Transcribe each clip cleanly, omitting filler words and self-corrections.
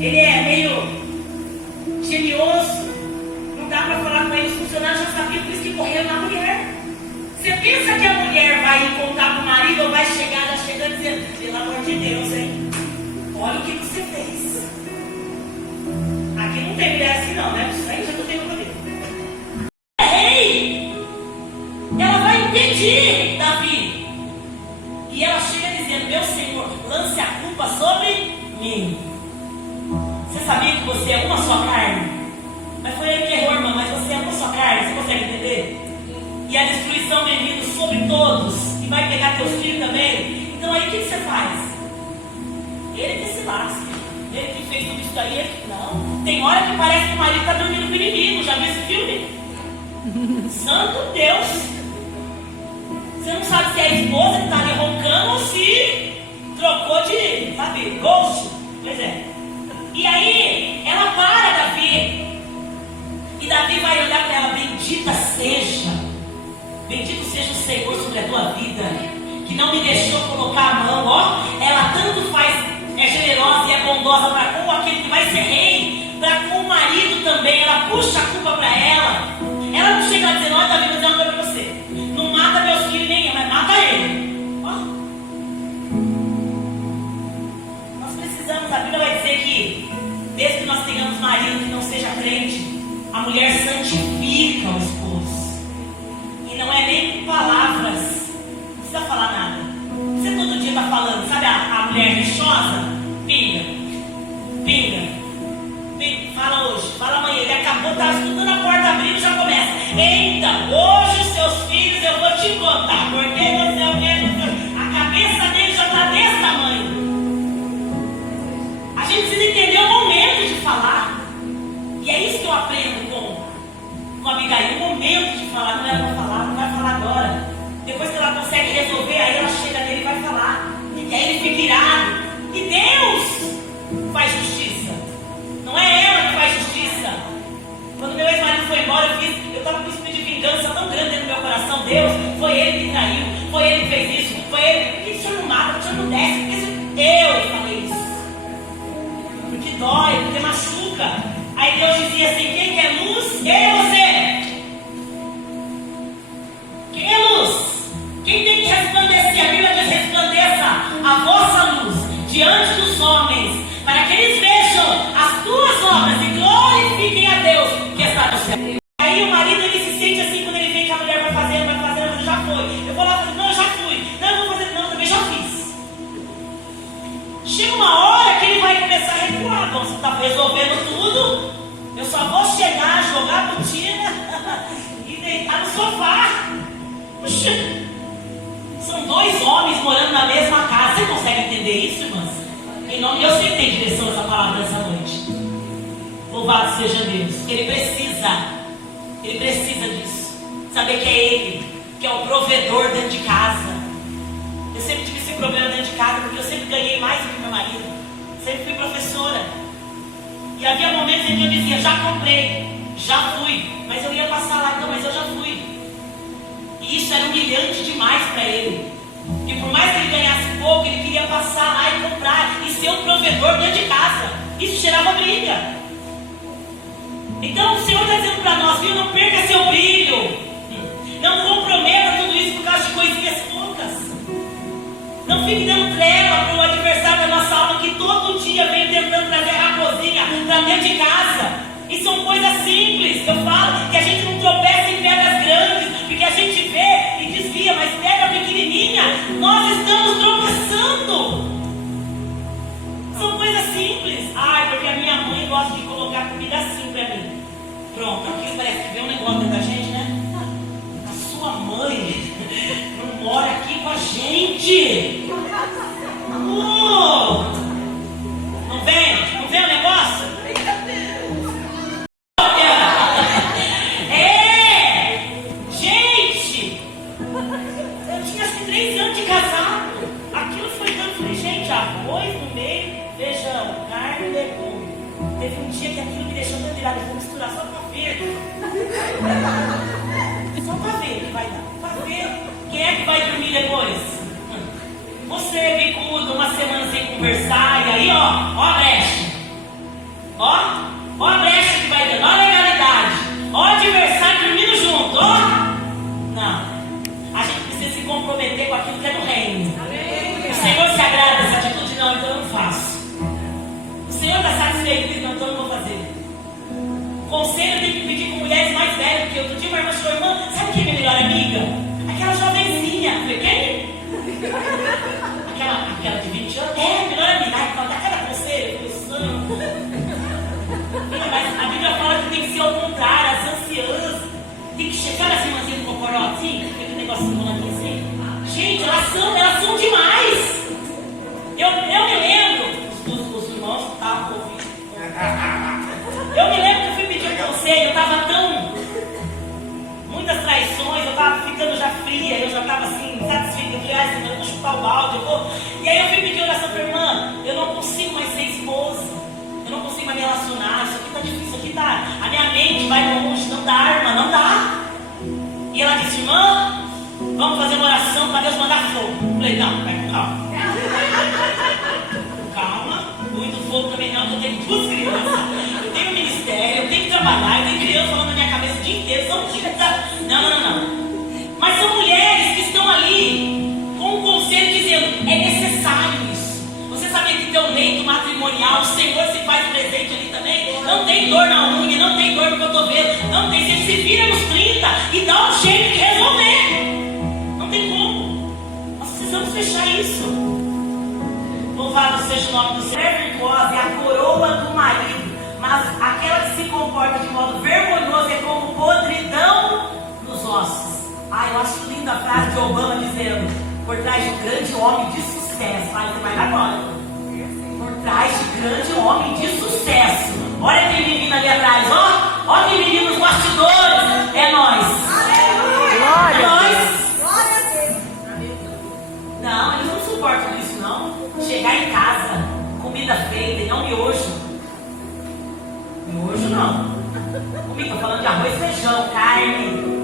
Ele é meio genioso. Não dá para falar com ele. Os funcionários já sabiam, por isso que correram na mulher. Você pensa que a mulher vai contar para o marido ou vai chegar já chegando dizendo: pelo amor de Deus, hein? Olha o que você fez. Aqui não tem mulher assim não, né? Isso aí já não tem nada a ver. Rei, ela vai impedir Davi. E ela chega dizendo: meu Senhor, lance a culpa sobre mim. Você sabia que você é uma só carne? Mas foi ele que errou, irmã, mas você é uma só carne, você consegue entender? E a destruição vem vindo sobre todos, e vai pegar teus filhos também. Então aí o que você faz? Ele que se lasca, ele que fez tudo isso aí, ele que não. Tem hora que parece que o marido está dormindo com o inimigo, já viu esse filme? Santo Deus! Você não sabe se é a esposa que está ali roncando ou se trocou de, sabe, ghost. Pois é. E aí, ela para Davi. E Davi vai olhar para ela: bendito seja o Senhor sobre a tua vida, que não me deixou colocar a mão. Ó, ela tanto faz, é generosa e é bondosa para com aquele que vai ser rei, para com o marido também. Ela puxa a culpa para ela. Ela não chega a dizer: olha, Davi, vou dizer uma coisa para você, não mata meus filhos nem, mas mata ele. Ó, nós precisamos, a Bíblia vai dizer que desde que nós tenhamos marido que não seja crente, a mulher santifica o esposo. E não é nem com palavras, não precisa falar nada. Você todo dia está falando, sabe a mulher rixosa? Pinga, fala hoje, fala amanhã. Ele acabou, estava escutando a porta abrindo, já começa: eita, hoje os seus filhos eu vou te contar, porque você é o que? A cabeça dele já está desse tamanho. A gente precisa entender o momento de falar. E é isso que eu aprendo com a Abigail: o momento de falar. Não era para falar, não vai falar agora. Depois que ela consegue resolver, aí ela chega nele e vai falar. E aí ele fica irado. E Deus faz justiça. Não é ela que faz justiça. Quando meu ex-marido foi embora, eu estava com um espírito de vingança tão grande dentro do meu coração. Deus, foi ele que traiu, foi ele que fez isso, foi ele. Por que o senhor não mata, o senhor não desce? Eu falei isso. Porque dói, porque machuca. Aí Deus dizia assim: quem quer luz? Quem é você? Quem é luz? Quem tem que resplandecer? A Bíblia diz: resplandeça a vossa luz diante dos homens, para que eles vejam as tuas obras e glorifiquem a Deus que está no céu. Aí o marido, ele se sente assim quando ele vê que a mulher vai fazendo, já foi. Eu vou lá e falo: não, eu já fui. Não, eu vou fazer, não, também já fiz. Chega uma hora que ele vai começar a recuar. Bom, você está resolvendo tudo, eu só vou chegar, jogar a botina e deitar no sofá. Puxa, são dois homens morando na mesma casa. Você consegue entender isso, irmãs? Em nome, eu sei que tem direção essa palavra nessa noite. Louvado seja Deus. Ele precisa disso. Saber que é Ele, que é o provedor dentro de casa. Eu sempre tive esse problema dentro de casa, porque eu sempre ganhei mais do que meu marido. Sempre fui professora. E havia momentos em que eu dizia: já comprei, já fui, mas eu ia passar lá, então, mas eu já fui. E isso era humilhante demais para ele. E por mais que ele ganhasse pouco, ele queria passar lá e comprar e ser o provedor dentro de casa. Isso gerava briga. Então o Senhor está dizendo para nós: viu, não perca seu brilho, não comprometa tudo isso por causa de coisinhas poucas. Não fique dando trela para o adversário da nossa alma, que todo dia vem tentando trazer raposinha para dentro de casa. E são coisas simples. Eu falo que a gente não tropeça em pedras grandes, porque a gente vê e desvia, mas pedra pequenininha, nós estamos tropeçando. São coisas simples. Ai, porque a minha mãe gosta de colocar comida assim para mim. Pronto, aqui parece que vem um negócio dentro da gente, né? A sua mãe não mora aqui com a gente. Não vem o negócio? Gente, eu tinha acho que 3 anos de casado. Aquilo foi dando, falei: gente, arroz no meio, feijão, carne e legume. Teve um dia que aquilo me deixou tão virado, eu vou misturar só para ver. Só para ver o que vai dar. Para ver quem é que vai dormir depois. Você bicudo, uma semana sem conversar, e aí ó a brecha. satisfeito, disse, não, então eu não vou fazer. Conselho tem que pedir com mulheres mais velhas, porque outro dia uma irmã falou, irmã, sabe quem é minha melhor amiga? Aquela jovenzinha. Eu falei, quem? Aquela de 20 anos? É, melhor amiga. Ai, dá cada conselho. Eu falei, santo. Mas a Bíblia fala que tem que ser ao contrário, as anciãs. Tem que chegar as irmãzinhas do cocoró assim, aquele negocinho rolando assim. Gente, elas são demais. Eu me lembro, os irmãos estavam ouvindo. Eu me lembro que eu fui pedir um conselho, eu estava muitas traições, eu estava ficando já fria, eu já estava assim, satisfeita. Eu falei, eu vou chutar o balde, eu vou. E aí eu fui pedir oração para a irmã, eu não consigo mais ser esposa, eu não consigo mais me relacionar, isso aqui está difícil, isso aqui tá. A minha mente vai longe, não dá, irmã, não dá. E ela disse, irmã, vamos fazer uma oração para Deus mandar fogo. Eu falei, não, vai com calma. Calma, muito fogo também não, eu tenho duas crianças, eu tenho ministério, eu tenho que trabalhar, eu tenho criança falando na minha cabeça o dia inteiro, são dicas. Não. Mas são mulheres que estão ali com um conselho dizendo, é necessário isso. Você sabia que teu leito matrimonial, o Senhor se faz presente ali também? Não tem dor na unha, não tem dor no cotovelo, não tem, você se vira nos 30 e dá um jeito de resolver. Não tem como. Nós precisamos fechar isso. Louvado seja o nome do Senhor. A virtuosa é a coroa do marido, mas aquela que se comporta de modo vergonhoso é como podridão nos ossos. Eu acho linda a frase de Obama dizendo, por trás de um grande homem de sucesso. Você vai agora. Por trás de grande homem de sucesso. Olha quem menina ali atrás, ó. Olha quem menina nos bastidores. É nós. É nós. Não, eles não suportam isso, não. Chegar em casa, comida feita e não miojo. Miojo não. Comigo, tô falando de arroz, feijão, carne.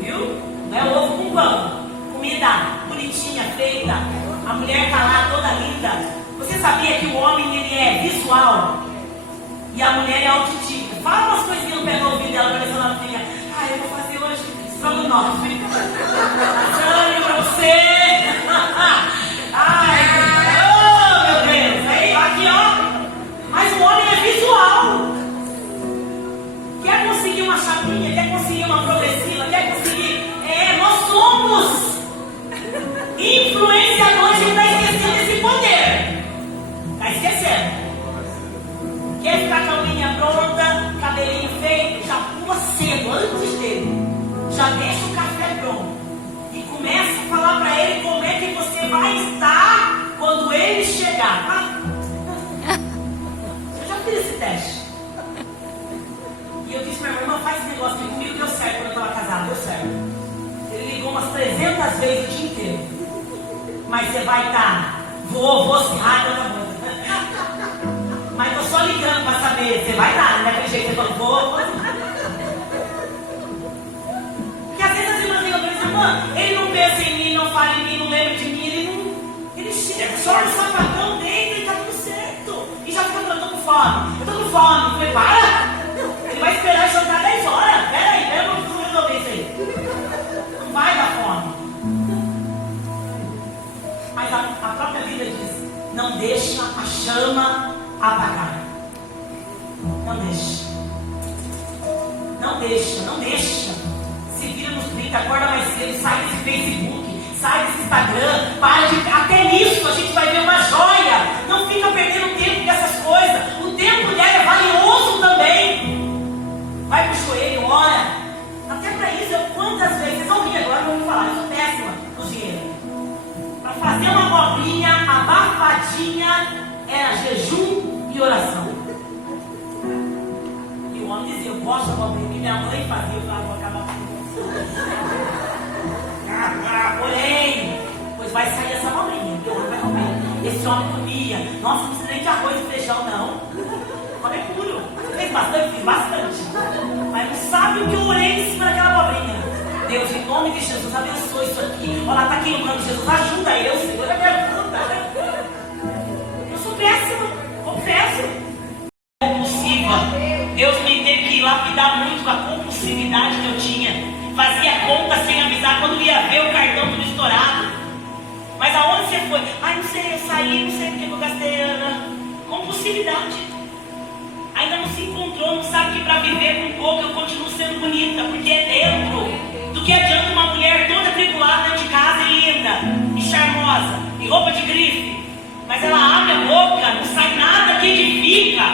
Viu? Não é ovo com pão. Comida bonitinha, feita. A mulher tá lá toda linda. Você sabia que o homem ele é visual e a mulher é auditiva? Fala umas coisinhas no pé do ouvido dela para ver se ela fica. Eu vou fazer hoje estrogonofe. Exame pra você. Meu Deus. Aí, aqui ó. Mas o homem é visual. Quer conseguir uma chapinha, quer conseguir uma progressiva, quer conseguir. Nós somos influenciadores. A gente está esquecendo desse poder. Está esquecendo. Quer ficar com a unha pronta, cabelinho feito, já pula cedo, antes dele. Já deixa o café pronto. E começa a falar para ele como é que você vai estar quando ele chegar. Eu já fiz esse teste. E eu disse para minha irmã, faz esse negócio aqui comigo, deu certo quando eu estava casada, deu certo. Ele ligou umas 300 vezes o dia inteiro. Mas você vai estar, vou se raiva da mãe. Mas tô só ligando para saber, você vai estar, né? Daquele jeito, você falou, vou. Porque às vezes as irmãs ligam para mim, irmã, ele não pensa em mim, não fala em mim, não lembra de mim, ele chega, chora o sapatão dentro e tá tudo certo. E já fica falando, eu tô com fome. Eu falei, para! Ele vai esperar jantar 10 horas. Peraí, eu não preciso resolver isso aí. Não vai dar fome. Mas a própria Bíblia diz, não deixa a chama apagar. Não deixa. Não deixa. Se vira nos 30, acorda mais cedo, sai desse Facebook, sai desse Instagram, para de. Até nisso a gente vai ver uma joia. Não fica perdendo tempo com essas coisas. O tempo dela é valioso também. Vai pro joelho, ora. Até para isso, quantas vezes, vocês vão rir agora, eu vou falar, eu sou péssima cozinheira. Para fazer uma abobrinha abafadinha, era jejum e oração. E o homem dizia, eu gosto de abobrinha, que minha mãe fazia, eu falava, vou acabar com porém, pois vai sair essa abobrinha, que o homem vai comer. Esse homem comia, nossa, não precisa nem de arroz e feijão, não. Come puro. Fez bastante? Fiz bastante. Mas não sabe o que eu orei em cima daquela abobrinha. Deus, em nome de Jesus, abençoe isso aqui. Olha lá, está queimando. Jesus, ajuda eu, Senhor, me ajuda. Eu sou péssima, confesso. Compulsiva. Deus me teve que lapidar muito com a compulsividade que eu tinha. Fazia conta sem avisar quando ia ver o cartão tudo estourado. Mas aonde você foi? Não sei, eu saí, não sei porque eu gastei. Compulsividade. ver com pouco, eu continuo sendo bonita, porque é dentro. Do que adianta uma mulher toda tribulada dentro de casa e linda, e charmosa, e roupa de grife, mas ela abre a boca, não sai nada que edifica.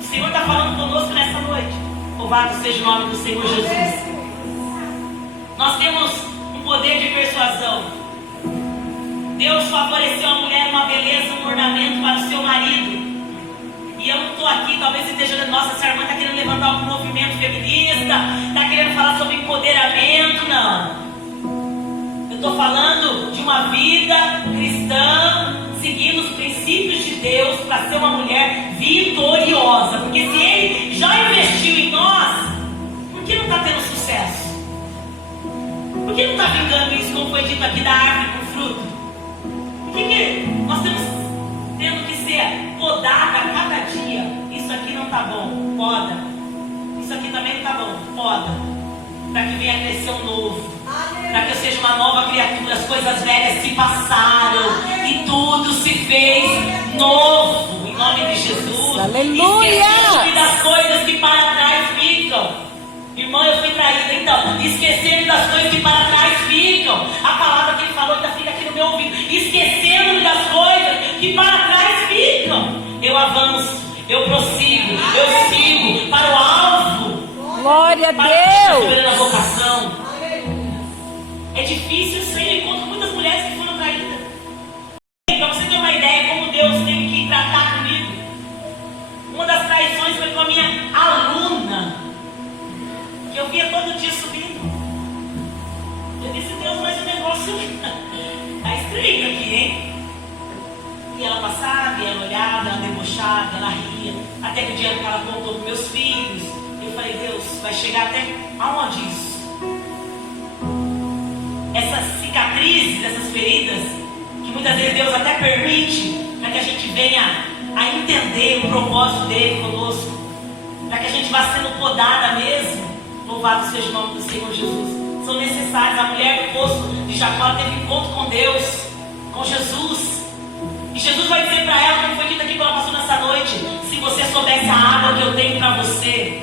O Senhor está falando conosco nessa noite. Louvado seja o nome do Senhor Jesus. Nós temos um poder de persuasão. Deus favoreceu a mulher uma beleza, um ornamento para o seu marido. E eu não estou aqui, talvez você esteja dizendo, nossa, essa irmã está querendo levantar um movimento feminista, está querendo falar sobre empoderamento. Não. Eu estou falando de uma vida cristã, seguindo os princípios de Deus para ser uma mulher vitoriosa. Porque se Ele já investiu em nós, por que não está tendo sucesso? Por que não está vingando isso, como foi dito aqui, da árvore com fruto? Por que nós estamos tendo que ser podada a cada dia? Isso aqui não está bom, poda. Isso aqui também não está bom, poda. Para que venha crescer um novo. Para que eu seja uma nova criatura. As coisas velhas se passaram e tudo se fez novo. Em nome de Jesus. Aleluia! Esquecendo das coisas que para trás ficam. Irmã, eu fui traída, então. Esquecendo das coisas que para trás ficam. A palavra que ele falou ainda fica aqui no meu ouvido. Esquecendo das coisas que para trás ficam. Eu avanço, eu prossigo, eu sigo para o alvo. Glória a Para Deus! a vocação. É difícil isso aí. Eu encontro muitas mulheres que foram traídas. Para você ter uma ideia como Deus teve que tratar comigo, uma das traições foi com a minha aluna, que eu via todo dia subindo. Eu disse, Deus, mas o negócio está estreito aqui, hein? E ela passava, e ela olhava, ela debochava, ela ria. Até que o dia que ela contou para meus filhos, eu falei, Deus, vai chegar até aonde isso? Essas cicatrizes, essas feridas, que muitas vezes Deus até permite, para que a gente venha a entender o propósito dele conosco, para que a gente vá sendo podada mesmo. Louvado seja o nome do Senhor Jesus. São necessárias. A mulher do poço de Jacó teve encontro com Deus, com Jesus. E Jesus vai dizer para ela, como foi dito aqui quando ela passou nessa noite, se você soubesse a água que eu tenho para você.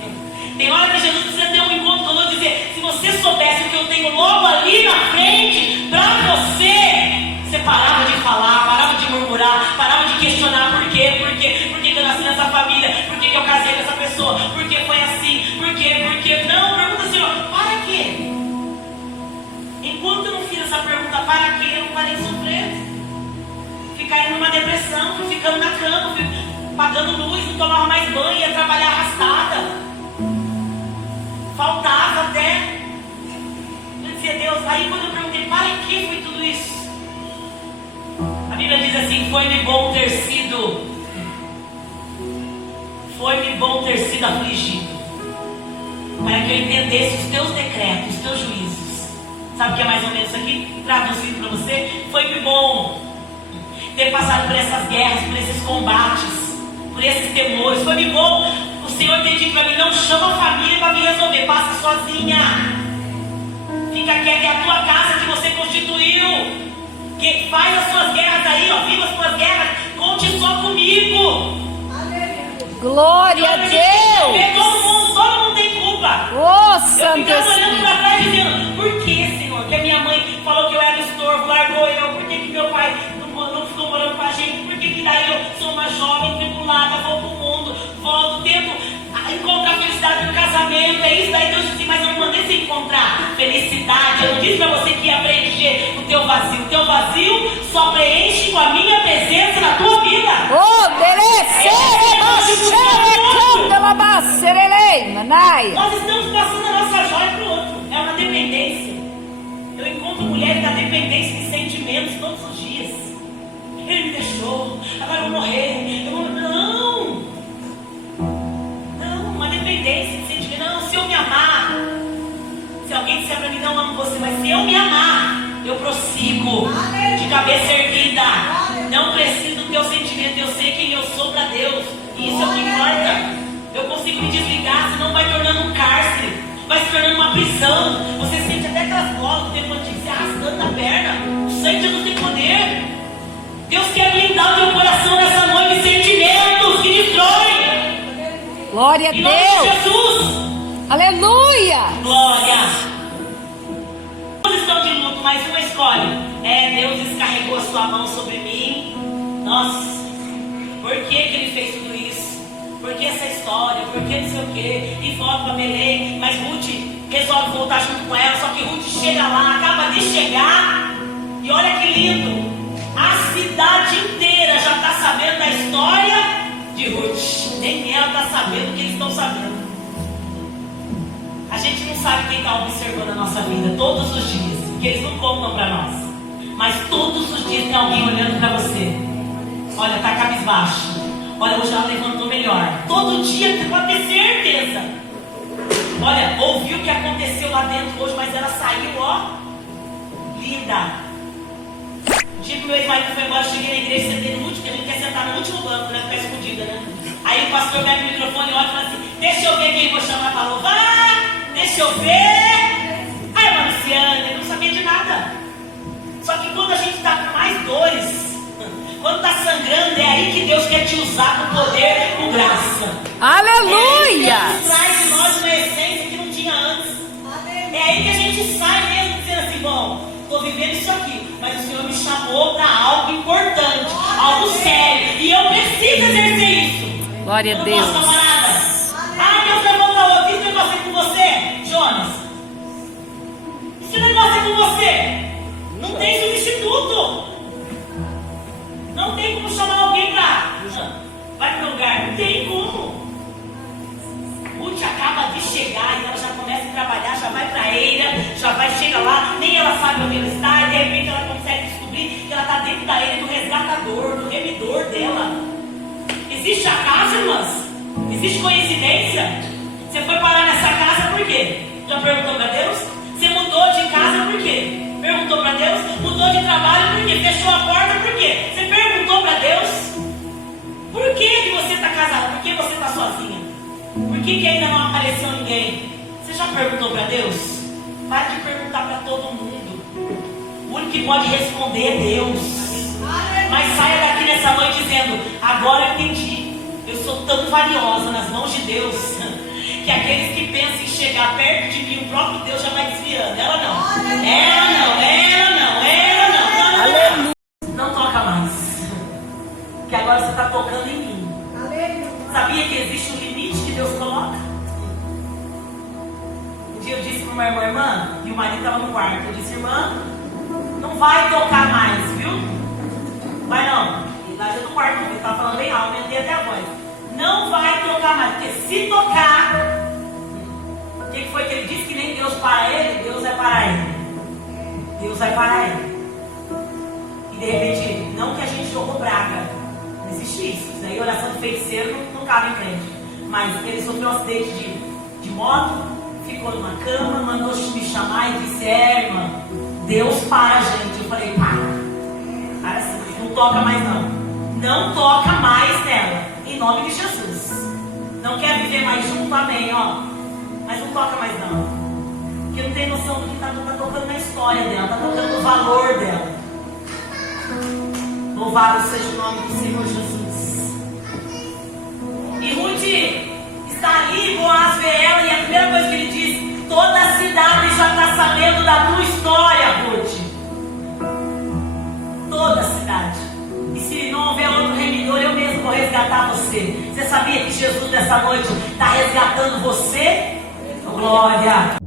Tem hora que Jesus precisa ter um encontro conosco e dizer, se você soubesse o que eu tenho logo ali na frente para você, você parava de falar, parava de murmurar, parava de questionar por quê, por que eu nasci nessa família, por que eu casei com essa pessoa, por que foi assim, por quê, não, pergunta assim, ó, para quê? Enquanto eu não fiz essa pergunta, para quê, eu não parei de sofrer. Ficar numa depressão, fui ficando na cama, fui pagando luz, não tomava mais banho, ia trabalhar arrastada. Faltava até. Eu dizia, Deus, aí quando eu perguntei, para que foi tudo isso? A Bíblia diz assim, foi-me bom ter sido afligido, para que eu entendesse os teus decretos, os teus juízos. Sabe o que é mais ou menos isso aqui? Traduzido para você, foi-me bom ter passado por essas guerras, por esses combates, por esses temores. Foi-me bom o Senhor ter dito para mim, não chama a família para me resolver, passa sozinha, fica quieta, é a tua casa que você constituiu, que faz as suas guerras aí, ó, viva as suas guerras, conte só comigo. Glória a Deus! Todo mundo tem culpa. Oh, Santo eu ficava olhando Espírito! para trás dizendo, por que, Senhor? Que a minha mãe falou que eu era estorvo, largou eu, por que meu pai não ficou morando com a gente, por que daí eu sou uma jovem tribulada, vou pro mundo, volto, tento encontrar felicidade no casamento, é isso, daí Deus disse, mas eu não mandei você encontrar felicidade, eu não disse para você que ia preencher o teu vazio só preenche com a minha presença na tua vida. Oh, Nós estamos passando a nossa joia para o outro, é uma dependência. Eu encontro mulheres da dependência de sentimentos todos os dias. Ele me deixou, agora eu vou morrer, não, uma dependência de sentimento. Não, se eu me amar, se alguém disser para mim, não amo você, mas se eu me amar, eu prossigo de cabeça erguida, não preciso do teu sentimento, eu sei quem eu sou para Deus, e isso é o que importa. Eu consigo me desligar, senão vai tornando um cárcere, vai se tornando uma prisão. Você sente até aquelas bolas do tempo antigo se arrastando na perna. O sangue de Deus tem poder. Deus quer blindar o teu coração nessa noite de sentimentos que destrói. Glória Glória a Em nome de Deus. Jesus. Aleluia. Glória. Todos estão de luto, mas uma escolhe. Deus descarregou a sua mão sobre mim. Nossa, por que ele fez tudo isso? Por que essa história? Por que não sei o quê? E volta para Belém. Mas Ruth resolve voltar junto com ela. Só que Ruth chega lá, acaba de chegar. E olha que lindo. A cidade inteira já está sabendo da história de Ruth. Nem ela está sabendo o que eles estão sabendo. A gente não sabe quem está observando a nossa vida todos os dias, porque eles não contam para nós. Mas todos os dias tem alguém olhando para você. Olha, está cabisbaixo. Olha, hoje ela levantou melhor. Todo dia, você pode ter certeza. Olha, ouviu o que aconteceu lá dentro hoje, mas ela saiu, ó, linda. Um dia que meu ex-marido foi embora, eu cheguei na igreja, sentei no último, porque a gente quer sentar no último banco, né? Ficar escondida, né? Aí o pastor pega o microfone e olha e fala assim: deixa eu ver quem vou chamar para louvar. Deixa eu ver. Aí a Luciana, eu não sabia de nada. Só que quando a gente está com mais dores, quando está sangrando, é aí que Deus quer te usar com poder, com graça. Aleluia. É aí que Deus traz de nós uma essência que não tinha antes. É aí que a gente sai mesmo dizendo assim: bom, estou vivendo isso aqui, mas o Senhor me chamou para algo importante, algo sério, e eu preciso exercer isso. Glória a Eu não Deus. posso tomar nada. Deus vai voltar outro. Esse negócio é com você, Jonas. Esse negócio é com você. Não tem substituto. Não tem como chamar alguém para. Vai para o lugar. Não tem como. Ruth acaba de chegar e ela já começa a trabalhar, já vai para a eira, já vai, chega lá, nem ela sabe onde ela está, e de repente ela consegue descobrir que ela está dentro da eira do resgatador, do remidor dela. Existe acaso, irmãs? Existe coincidência? Você foi parar nessa casa por quê? Já perguntou para Deus? Você mudou de casa por quê? Perguntou para Deus? Mudou de trabalho por quê? Fechou a porta por quê? Você perguntou para Deus? Por que você está casada? Por que você está sozinha? Por que ainda não apareceu ninguém? Você já perguntou para Deus? Para de perguntar para todo mundo. O único que pode responder é Deus. Mas saia daqui nessa noite dizendo: agora eu entendi. Eu sou tão valiosa nas mãos de Deus que aqueles que pensam em chegar perto de mim, o próprio Deus já vai desviando. Ela não. Ela não, ela não, ela não. Aleluia. Não toca mais. Que agora você está tocando em mim. Sabia que existe um limite que Deus coloca? Um dia eu disse para uma irmã, e o marido estava no quarto. Eu disse: irmã, não vai tocar mais, viu? Vai não. E lá já no quarto, ele estava falando bem alto, aumentei até a voz. Não vai tocar mais, porque se tocar, o que foi que ele disse? Que nem Deus para ele, Deus vai parar ele. Deus vai parar ele. E de repente, não que a gente jogou praga, não existe isso. Isso daí, oração de feiticeiro não cabe em crente. Mas ele sofreu um acidente de moto, ficou numa cama, mandou me chamar e disse: irmã, Deus para a gente. Eu falei: para assim, não toca mais não. Não toca mais nela, em nome de Jesus. Não quer viver mais junto, amém, ó. Mas não toca mais não. Porque não tem noção do que está tocando na história dela, está tocando no valor dela. Louvado seja o nome do Senhor Jesus. E Ruth está ali, Boaz vê ela, e a primeira coisa que ele diz: toda a cidade já está sabendo da tua história, Ruth. Toda a cidade. E se não houver outro remidor, eu mesmo vou resgatar você. Você sabia que Jesus nessa noite está resgatando você? Glória!